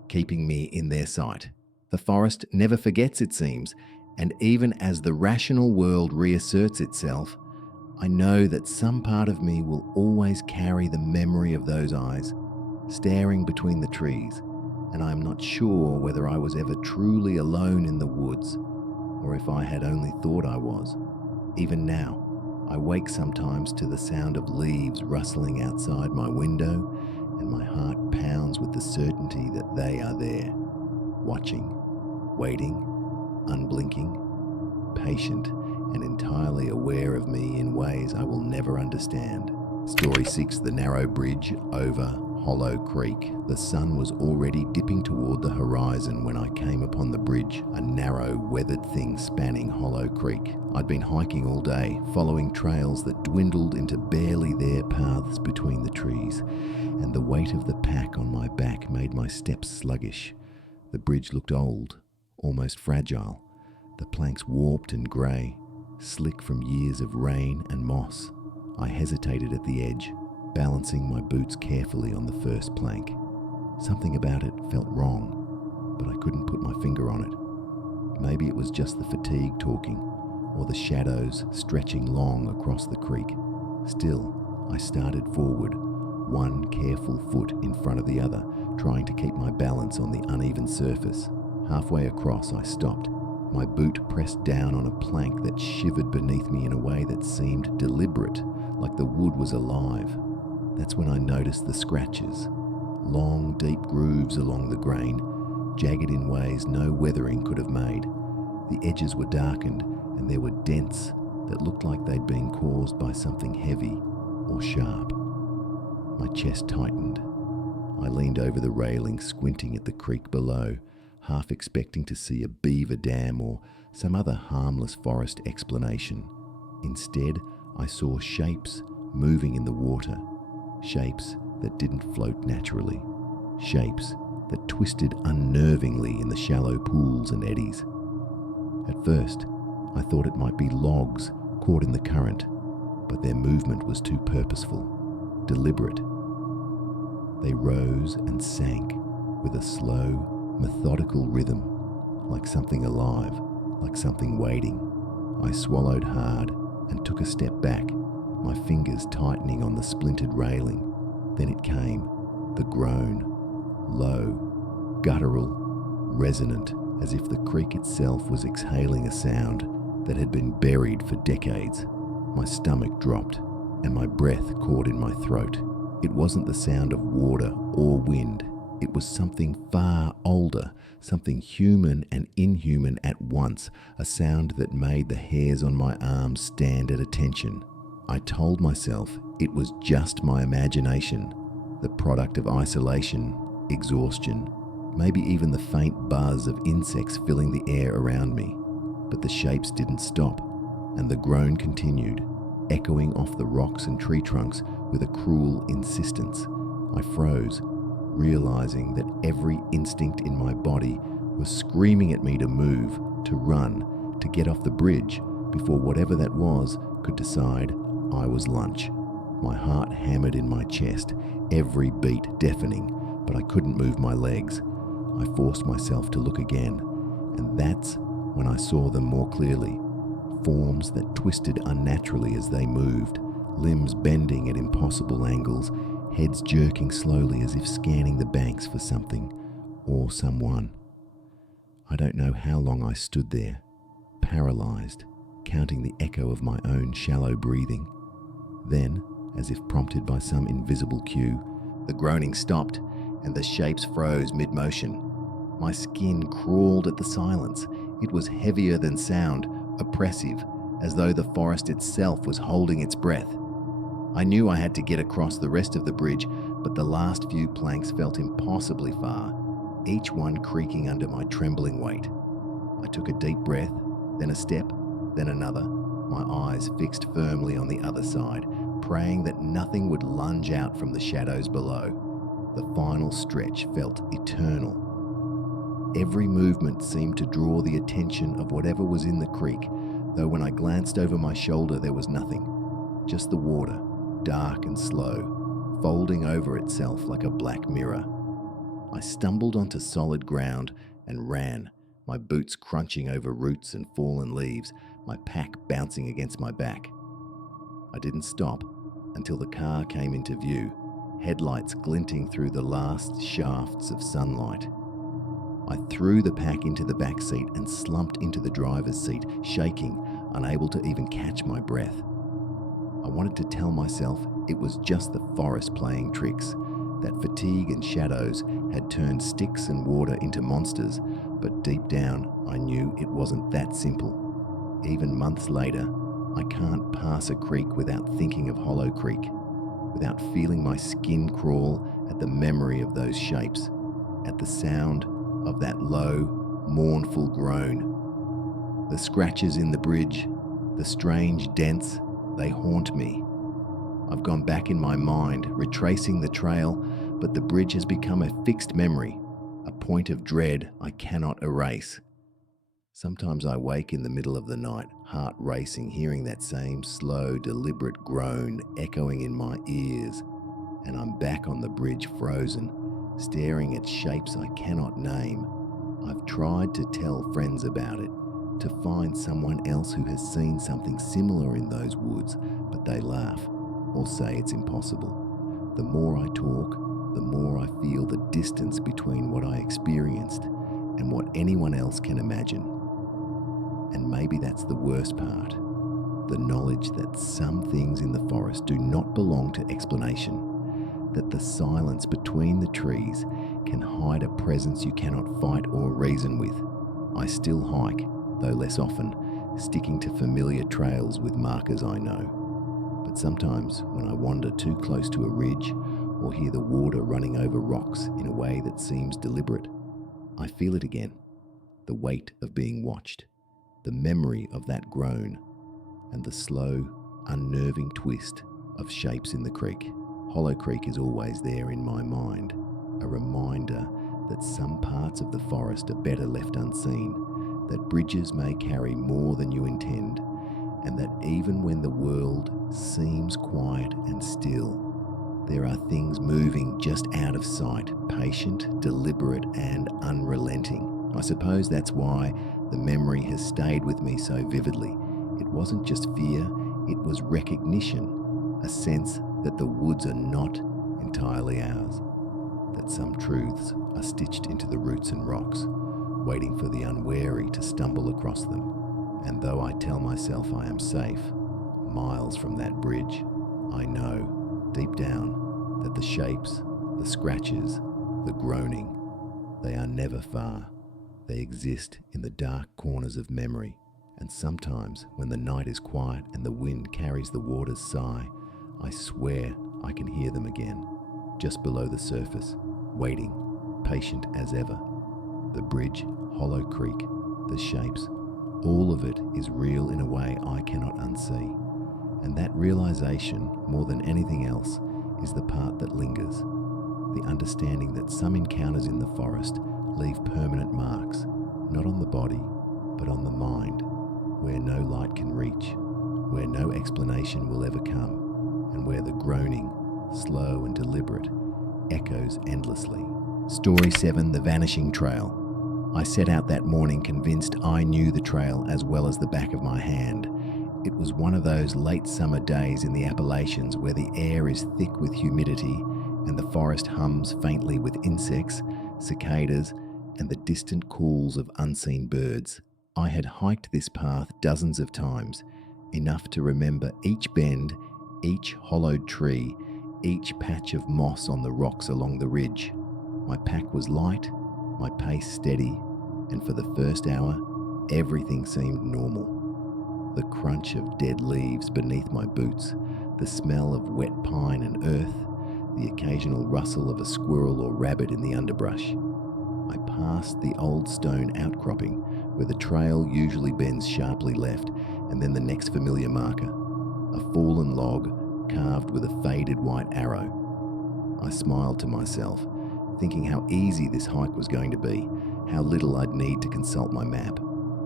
keeping me in their sight. The forest never forgets, it seems, and even as the rational world reasserts itself, I know that some part of me will always carry the memory of those eyes, staring between the trees, and I am not sure whether I was ever truly alone in the woods, or if I had only thought I was. Even now, I wake sometimes to the sound of leaves rustling outside my window, and my heart pounds with the certainty that they are there, watching, waiting, unblinking, patient, and entirely aware of me in ways I will never understand. Story 6, The Narrow Bridge over Hollow Creek. The sun was already dipping toward the horizon when I came upon the bridge, a narrow, weathered thing spanning Hollow Creek. I'd been hiking all day, following trails that dwindled into barely there paths between the trees, and the weight of the pack on my back made my steps sluggish. The bridge looked old, almost fragile, the planks warped and grey, slick from years of rain and moss. I hesitated at the edge, balancing my boots carefully on the first plank. Something about it felt wrong, but I couldn't put my finger on it. Maybe it was just the fatigue talking, or the shadows stretching long across the creek. Still, I started forward, one careful foot in front of the other, trying to keep my balance on the uneven surface. Halfway across, I stopped, my boot pressed down on a plank that shivered beneath me in a way that seemed deliberate, like the wood was alive. That's when I noticed the scratches, long, deep grooves along the grain, jagged in ways no weathering could have made. The edges were darkened, and there were dents that looked like they'd been caused by something heavy or sharp. My chest tightened. I leaned over the railing, squinting at the creek below, half expecting to see a beaver dam or some other harmless forest explanation. Instead, I saw shapes moving in the water, shapes that didn't float naturally, shapes that twisted unnervingly in the shallow pools and eddies. At first, I thought it might be logs caught in the current, but their movement was too purposeful, deliberate. They rose and sank with a slow, methodical rhythm, like something alive, like something waiting. I swallowed hard and took a step back, my fingers tightening on the splintered railing. Then it came, the groan, low, guttural, resonant, as if the creek itself was exhaling a sound that had been buried for decades. My stomach dropped, and my breath caught in my throat. It wasn't the sound of water or wind. It was something far older, something human and inhuman at once, a sound that made the hairs on my arms stand at attention. I told myself it was just my imagination, the product of isolation, exhaustion, maybe even the faint buzz of insects filling the air around me. But the shapes didn't stop, and the groan continued, echoing off the rocks and tree trunks with a cruel insistence. I froze, realizing that every instinct in my body was screaming at me to move, to run, to get off the bridge before whatever that was could decide I was lunch. My heart hammered in my chest, every beat deafening, but I couldn't move my legs. I forced myself to look again, and that's when I saw them more clearly. Forms that twisted unnaturally as they moved, limbs bending at impossible angles, heads jerking slowly as if scanning the banks for something or someone. I don't know how long I stood there, paralyzed, counting the echo of my own shallow breathing. Then, as if prompted by some invisible cue, the groaning stopped and the shapes froze mid-motion. My skin crawled at the silence. It was heavier than sound, oppressive, as though the forest itself was holding its breath. I knew I had to get across the rest of the bridge, but the last few planks felt impossibly far, each one creaking under my trembling weight. I took a deep breath, then a step, then another, my eyes fixed firmly on the other side, praying that nothing would lunge out from the shadows below. The final stretch felt eternal. Every movement seemed to draw the attention of whatever was in the creek, though when I glanced over my shoulder there was nothing, just the water, dark and slow, folding over itself like a black mirror. I stumbled onto solid ground and ran, my boots crunching over roots and fallen leaves, my pack bouncing against my back. I didn't stop until the car came into view, headlights glinting through the last shafts of sunlight. I threw the pack into the back seat and slumped into the driver's seat, shaking, unable to even catch my breath. I wanted to tell myself it was just the forest playing tricks, that fatigue and shadows had turned sticks and water into monsters, but deep down I knew it wasn't that simple. Even months later, I can't pass a creek without thinking of Hollow Creek, without feeling my skin crawl at the memory of those shapes, at the sound of that low, mournful groan. The scratches in the bridge, the strange dents, they haunt me. I've gone back in my mind, retracing the trail, but the bridge has become a fixed memory, a point of dread I cannot erase. Sometimes I wake in the middle of the night, heart racing, hearing that same slow, deliberate groan echoing in my ears, and I'm back on the bridge frozen, staring at shapes I cannot name. I've tried to tell friends about it, to find someone else who has seen something similar in those woods, but they laugh or say it's impossible. The more I talk, the more I feel the distance between what I experienced and what anyone else can imagine. And maybe that's the worst part, the knowledge that some things in the forest do not belong to explanation, that the silence between the trees can hide a presence you cannot fight or reason with. I still hike, though less often, sticking to familiar trails with markers I know. But sometimes when I wander too close to a ridge or hear the water running over rocks in a way that seems deliberate, I feel it again, the weight of being watched, the memory of that groan, and the slow, unnerving twist of shapes in the creek. Hollow Creek is always there in my mind, a reminder that some parts of the forest are better left unseen, that bridges may carry more than you intend, and that even when the world seems quiet and still, there are things moving just out of sight, patient, deliberate, and unrelenting. I suppose that's why the memory has stayed with me so vividly. It wasn't just fear, it was recognition, a sense that the woods are not entirely ours, that some truths are stitched into the roots and rocks, waiting for the unwary to stumble across them. And though I tell myself I am safe, miles from that bridge, I know, deep down, that the shapes, the scratches, the groaning, they are never far. They exist in the dark corners of memory, and sometimes when the night is quiet and the wind carries the water's sigh, I swear I can hear them again, just below the surface, waiting, patient as ever. The bridge, Hollow Creek, the shapes, all of it is real in a way I cannot unsee. And that realization, more than anything else, is the part that lingers. The understanding that some encounters in the forest leave permanent marks, not on the body, but on the mind, where no light can reach, where no explanation will ever come, and where the groaning, slow and deliberate, echoes endlessly. Story 7, The Vanishing Trail. I set out that morning convinced I knew the trail as well as the back of my hand. It was one of those late summer days in the Appalachians where the air is thick with humidity and the forest hums faintly with insects, cicadas, and the distant calls of unseen birds. I had hiked this path dozens of times, enough to remember each bend, each hollowed tree, each patch of moss on the rocks along the ridge. My pack was light, my pace steady, and for the first hour, everything seemed normal. The crunch of dead leaves beneath my boots, the smell of wet pine and earth, the occasional rustle of a squirrel or rabbit in the underbrush. I passed the old stone outcropping where the trail usually bends sharply left, and then the next familiar marker, a fallen log carved with a faded white arrow. I smiled to myself, thinking how easy this hike was going to be, how little I'd need to consult my map.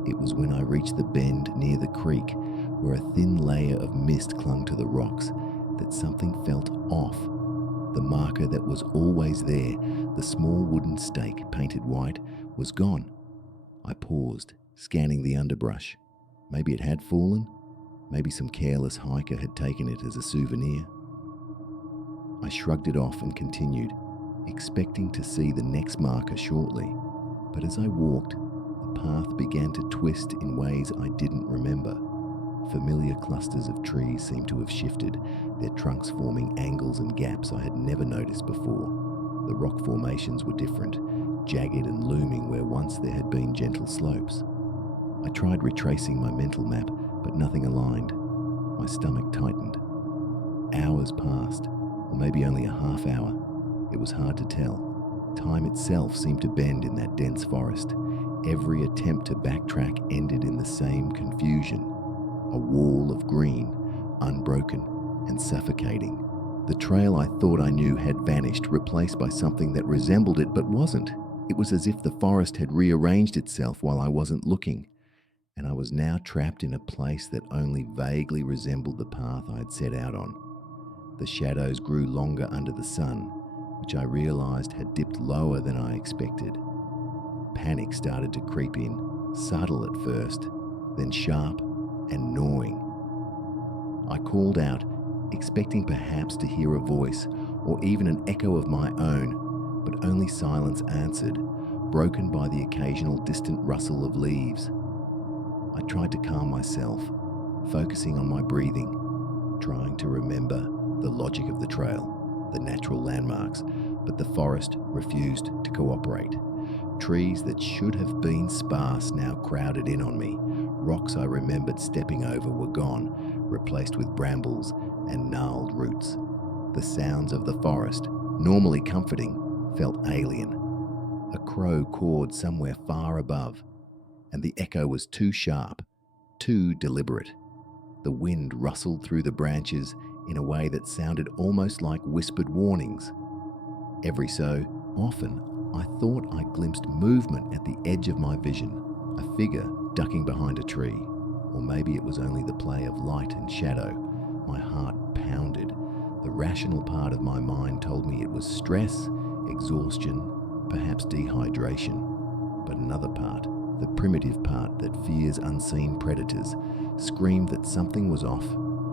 It was when I reached the bend near the creek, where a thin layer of mist clung to the rocks, that something felt off. The marker that was always there, the small wooden stake painted white, was gone. I paused, scanning the underbrush. Maybe it had fallen. Maybe some careless hiker had taken it as a souvenir. I shrugged it off and continued, expecting to see the next marker shortly. But as I walked, the path began to twist in ways I didn't remember. Familiar clusters of trees seemed to have shifted, their trunks forming angles and gaps I had never noticed before. The rock formations were different, jagged and looming where once there had been gentle slopes. I tried retracing my mental map, but nothing aligned. My stomach tightened. Hours passed, or maybe only a half hour. It was hard to tell. Time itself seemed to bend in that dense forest. Every attempt to backtrack ended in the same confusion. A wall of green, unbroken and suffocating. The trail I thought I knew had vanished, replaced by something that resembled it but wasn't. It was as if the forest had rearranged itself while I wasn't looking, and I was now trapped in a place that only vaguely resembled the path I had set out on. The shadows grew longer under the sun, which I realized had dipped lower than I expected. Panic started to creep in, subtle at first, then sharp and gnawing. I called out, expecting perhaps to hear a voice or even an echo of my own, but only silence answered, broken by the occasional distant rustle of leaves. I tried to calm myself, focusing on my breathing, trying to remember the logic of the trail, the natural landmarks, but the forest refused to cooperate. Trees that should have been sparse now crowded in on me. Rocks I remembered stepping over were gone, replaced with brambles and gnarled roots. The sounds of the forest, normally comforting, felt alien. A crow cawed somewhere far above, and the echo was too sharp, too deliberate. The wind rustled through the branches in a way that sounded almost like whispered warnings. Every so often, I thought I glimpsed movement at the edge of my vision, a figure ducking behind a tree, or maybe it was only the play of light and shadow. My heart pounded. The rational part of my mind told me it was stress, exhaustion, perhaps dehydration. But another part, the primitive part that fears unseen predators, screamed that something was off,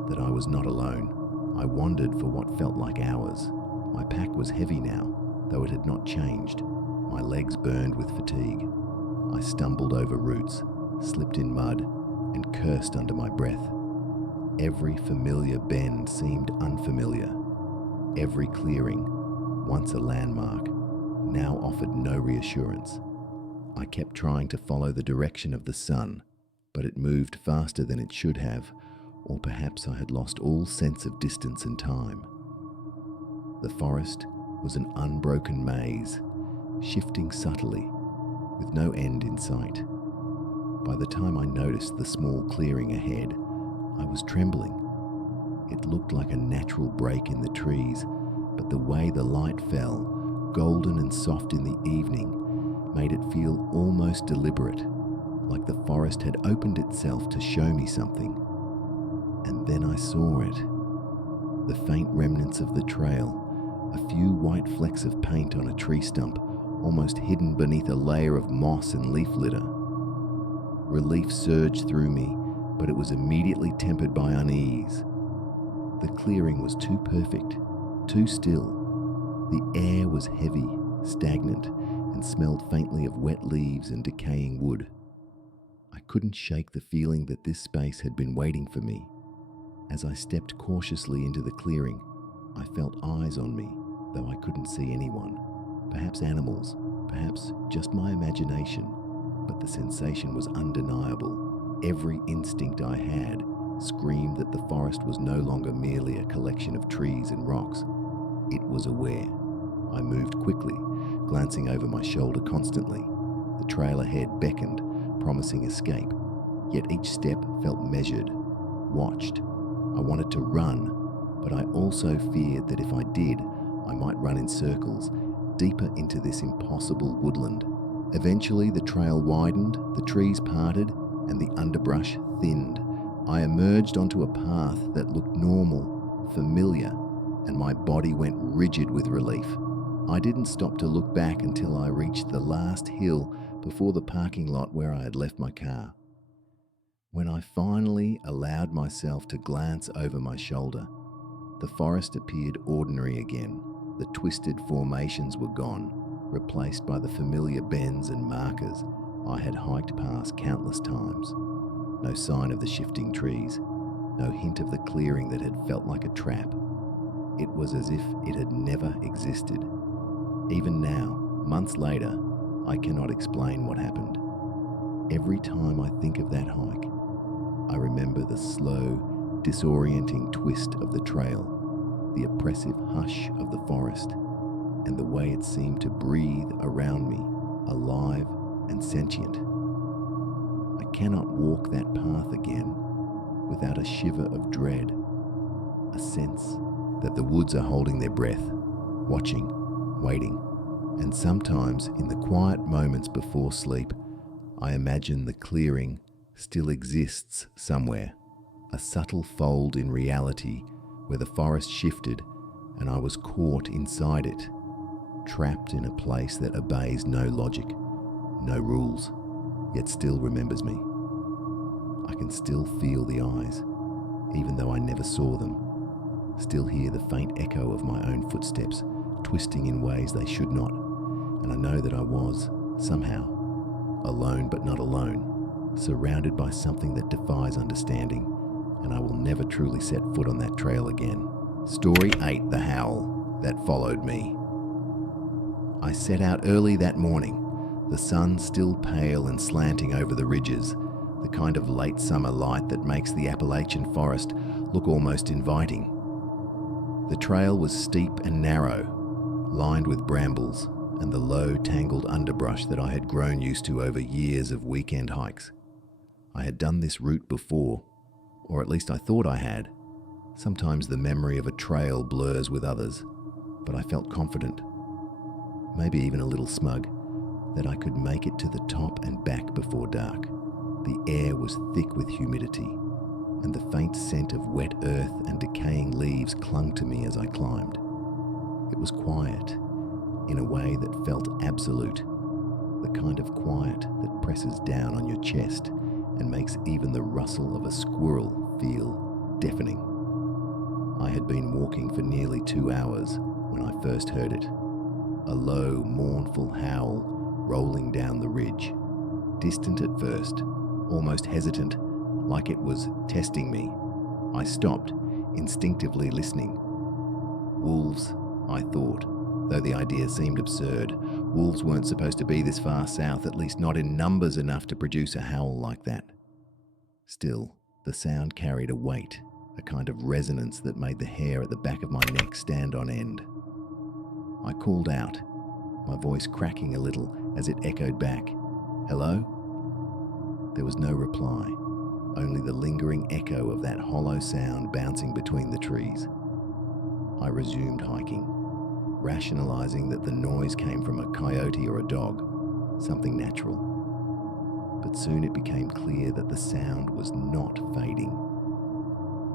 that I was not alone. I wandered for what felt like hours. My pack was heavy now, though it had not changed. My legs burned with fatigue. I stumbled over roots, slipped in mud, and cursed under my breath. Every familiar bend seemed unfamiliar. Every clearing, once a landmark, now offered no reassurance. I kept trying to follow the direction of the sun, but it moved faster than it should have, or perhaps I had lost all sense of distance and time. The forest was an unbroken maze, shifting subtly, with no end in sight. By the time I noticed the small clearing ahead, I was trembling. It looked like a natural break in the trees, but the way the light fell, golden and soft in the evening, made it feel almost deliberate, like the forest had opened itself to show me something. And then I saw it. The faint remnants of the trail, a few white flecks of paint on a tree stump, almost hidden beneath a layer of moss and leaf litter. Relief surged through me, but it was immediately tempered by unease. The clearing was too perfect, too still. The air was heavy, stagnant, and smelled faintly of wet leaves and decaying wood. I couldn't shake the feeling that this space had been waiting for me. As I stepped cautiously into the clearing, I felt eyes on me, though I couldn't see anyone. Perhaps animals, perhaps just my imagination, but the sensation was undeniable. Every instinct I had screamed that the forest was no longer merely a collection of trees and rocks. It was aware. I moved quickly, glancing over my shoulder constantly. The trail ahead beckoned, promising escape, yet each step felt measured, watched. I wanted to run, but I also feared that if I did, I might run in circles, deeper into this impossible woodland. Eventually, the trail widened, the trees parted, and the underbrush thinned. I emerged onto a path that looked normal, familiar, and my body went rigid with relief. I didn't stop to look back until I reached the last hill before the parking lot where I had left my car. When I finally allowed myself to glance over my shoulder, the forest appeared ordinary again. The twisted formations were gone, replaced by the familiar bends and markers I had hiked past countless times. No sign of the shifting trees, no hint of the clearing that had felt like a trap. It was as if it had never existed. Even now, months later, I cannot explain what happened. Every time I think of that hike, I remember the slow, disorienting twist of the trail, the oppressive hush of the forest, and the way it seemed to breathe around me, alive and sentient. I cannot walk that path again without a shiver of dread, a sense that the woods are holding their breath, watching, waiting, and sometimes in the quiet moments before sleep, I imagine the clearing still exists somewhere, a subtle fold in reality where the forest shifted and I was caught inside it, trapped in a place that obeys no logic, no rules, yet still remembers me. I can still feel the eyes, even though I never saw them, still hear the faint echo of my own footsteps twisting in ways they should not, and I know that I was, somehow, alone but not alone, surrounded by something that defies understanding, and I will never truly set foot on that trail again. Story 8, The Howl That Followed Me. I set out early that morning, the sun still pale and slanting over the ridges, the kind of late summer light that makes the Appalachian forest look almost inviting. The trail was steep and narrow, lined with brambles and the low, tangled underbrush that I had grown used to over years of weekend hikes. I had done this route before, or at least I thought I had. Sometimes the memory of a trail blurs with others, but I felt confident, maybe even a little smug, that I could make it to the top and back before dark. The air was thick with humidity, and the faint scent of wet earth and decaying leaves clung to me as I climbed. It was quiet, in a way that felt absolute, the kind of quiet that presses down on your chest and makes even the rustle of a squirrel feel deafening. I had been walking for nearly 2 hours when I first heard it, a low, mournful howl rolling down the ridge, distant at first, almost hesitant, like it was testing me. I stopped, instinctively listening. Wolves, I thought, though the idea seemed absurd. Wolves weren't supposed to be this far south, at least not in numbers enough to produce a howl like that. Still, the sound carried a weight, a kind of resonance that made the hair at the back of my neck stand on end. I called out, my voice cracking a little as it echoed back, "Hello?" There was no reply, only the lingering echo of that hollow sound bouncing between the trees. I resumed hiking, rationalizing that the noise came from a coyote or a dog, something natural. But soon it became clear that the sound was not fading.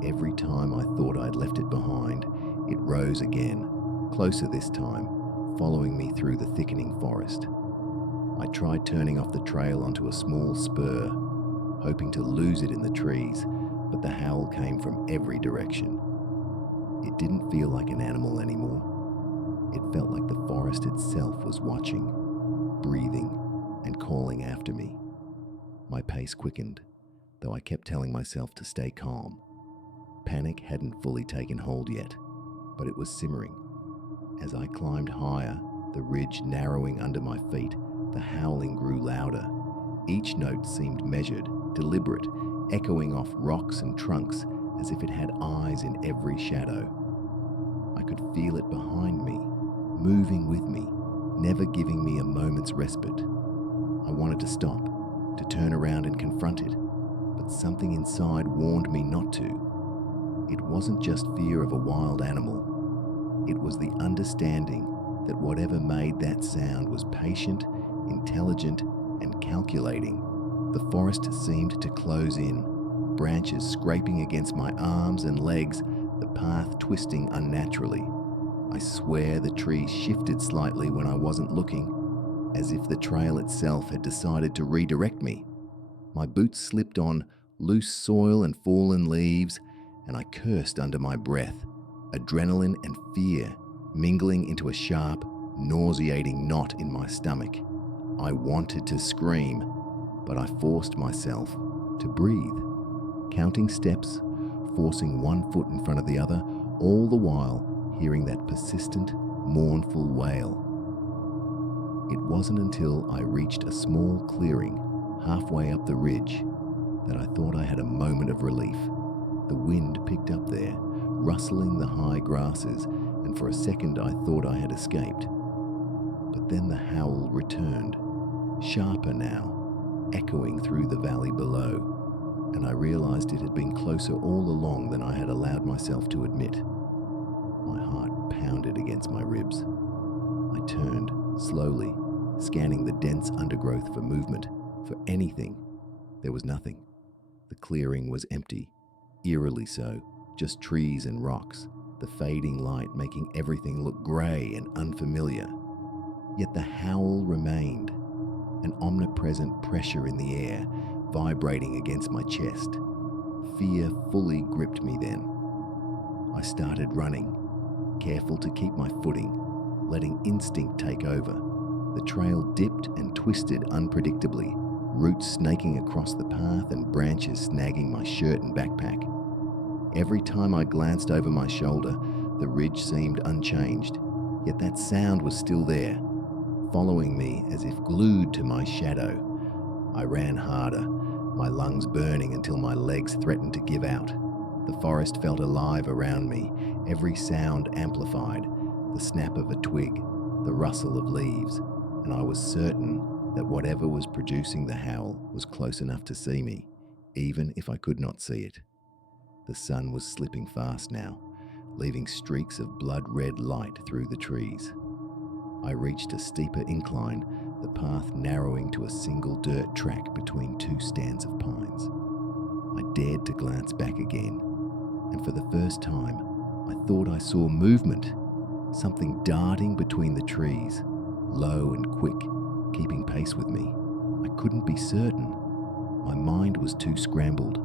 Every time I thought I'd left it behind, it rose again, closer this time, following me through the thickening forest. I tried turning off the trail onto a small spur, hoping to lose it in the trees, but the howl came from every direction. It didn't feel like an animal anymore. It felt like the forest itself was watching, breathing, and calling after me. My pace quickened, though I kept telling myself to stay calm. Panic hadn't fully taken hold yet, but it was simmering. As I climbed higher, the ridge narrowing under my feet, the howling grew louder. Each note seemed measured, deliberate, echoing off rocks and trunks as if it had eyes in every shadow. I could feel it behind me, moving with me, never giving me a moment's respite. I wanted to stop, to turn around and confront it, but something inside warned me not to. It wasn't just fear of a wild animal. It was the understanding that whatever made that sound was patient, intelligent, and calculating. The forest seemed to close in, branches scraping against my arms and legs, the path twisting unnaturally. I swear the trees shifted slightly when I wasn't looking, as if the trail itself had decided to redirect me. My boots slipped on loose soil and fallen leaves, and I cursed under my breath, adrenaline and fear mingling into a sharp, nauseating knot in my stomach. I wanted to scream, but I forced myself to breathe, counting steps, forcing one foot in front of the other, all the while hearing that persistent, mournful wail. It wasn't until I reached a small clearing halfway up the ridge that I thought I had a moment of relief. The wind picked up there, rustling the high grasses, and for a second I thought I had escaped. But then the howl returned, sharper now, echoing through the valley below, and I realized it had been closer all along than I had allowed myself to admit. My heart pounded against my ribs. I turned, slowly, scanning the dense undergrowth for movement, for anything. There was nothing. The clearing was empty, eerily so, just trees and rocks, the fading light making everything look grey and unfamiliar. Yet the howl remained, an omnipresent pressure in the air, vibrating against my chest. Fear fully gripped me then. I started running, careful to keep my footing, letting instinct take over. The trail dipped and twisted unpredictably, roots snaking across the path and branches snagging my shirt and backpack. Every time I glanced over my shoulder, the ridge seemed unchanged, yet that sound was still there, following me as if glued to my shadow. I ran harder, my lungs burning until my legs threatened to give out. The forest felt alive around me, every sound amplified, the snap of a twig, the rustle of leaves, and I was certain that whatever was producing the howl was close enough to see me, even if I could not see it. The sun was slipping fast now, leaving streaks of blood-red light through the trees. I reached a steeper incline, the path narrowing to a single dirt track between two stands of pines. I dared to glance back again, and for the first time, I thought I saw movement, something darting between the trees, low and quick, keeping pace with me. I couldn't be certain. My mind was too scrambled,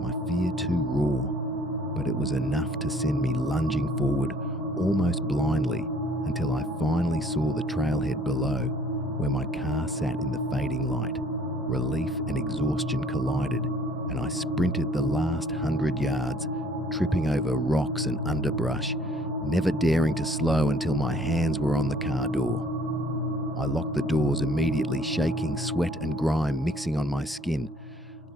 my fear too raw, but it was enough to send me lunging forward, almost blindly, until I finally saw the trailhead below, where my car sat in the fading light. Relief and exhaustion collided, and I sprinted the last 100 yards, tripping over rocks and underbrush, never daring to slow until my hands were on the car door. I locked the doors immediately, shaking, sweat and grime mixing on my skin.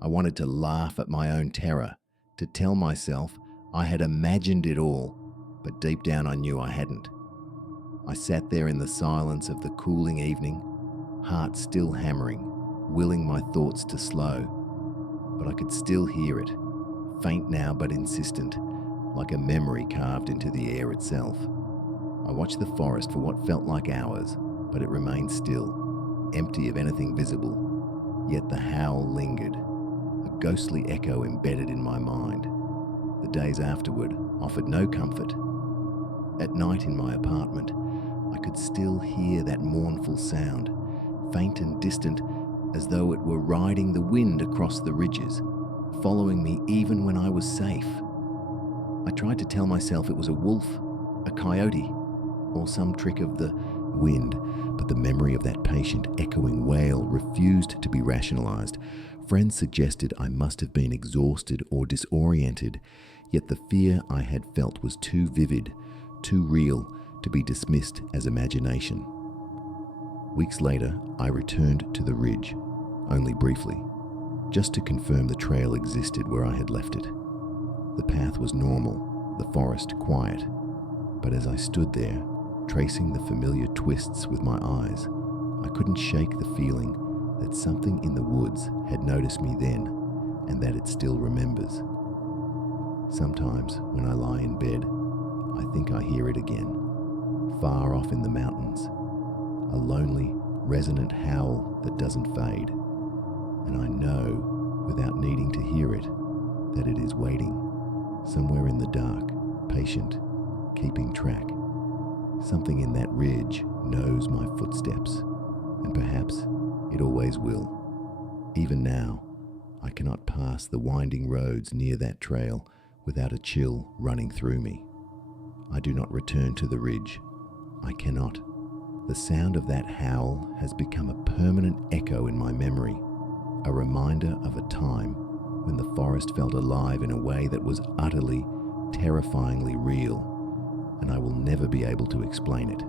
I wanted to laugh at my own terror, to tell myself I had imagined it all, but deep down I knew I hadn't. I sat there in the silence of the cooling evening, heart still hammering, willing my thoughts to slow. But I could still hear it, faint now but insistent, like a memory carved into the air itself. I watched the forest for what felt like hours, but it remained still, empty of anything visible. Yet the howl lingered, a ghostly echo embedded in my mind. The days afterward offered no comfort. At night in my apartment, I could still hear that mournful sound, faint and distant, as though it were riding the wind across the ridges, following me even when I was safe. I tried to tell myself it was a wolf, a coyote, or some trick of the wind, but the memory of that patient echoing wail refused to be rationalized. Friends suggested I must have been exhausted or disoriented, yet the fear I had felt was too vivid, too real to be dismissed as imagination. Weeks later, I returned to the ridge, only briefly, just to confirm the trail existed where I had left it. The path was normal, the forest quiet, but as I stood there, tracing the familiar twists with my eyes, I couldn't shake the feeling that something in the woods had noticed me then and that it still remembers. Sometimes when I lie in bed, I think I hear it again, far off in the mountains, a lonely, resonant howl that doesn't fade, and I know, without needing to hear it, that it is waiting, somewhere in the dark, patient, keeping track. Something in that ridge knows my footsteps, and perhaps it always will. Even now, I cannot pass the winding roads near that trail without a chill running through me. I do not return to the ridge. I cannot. The sound of that howl has become a permanent echo in my memory, a reminder of a time when the forest felt alive in a way that was utterly, terrifyingly real, and I will never be able to explain it.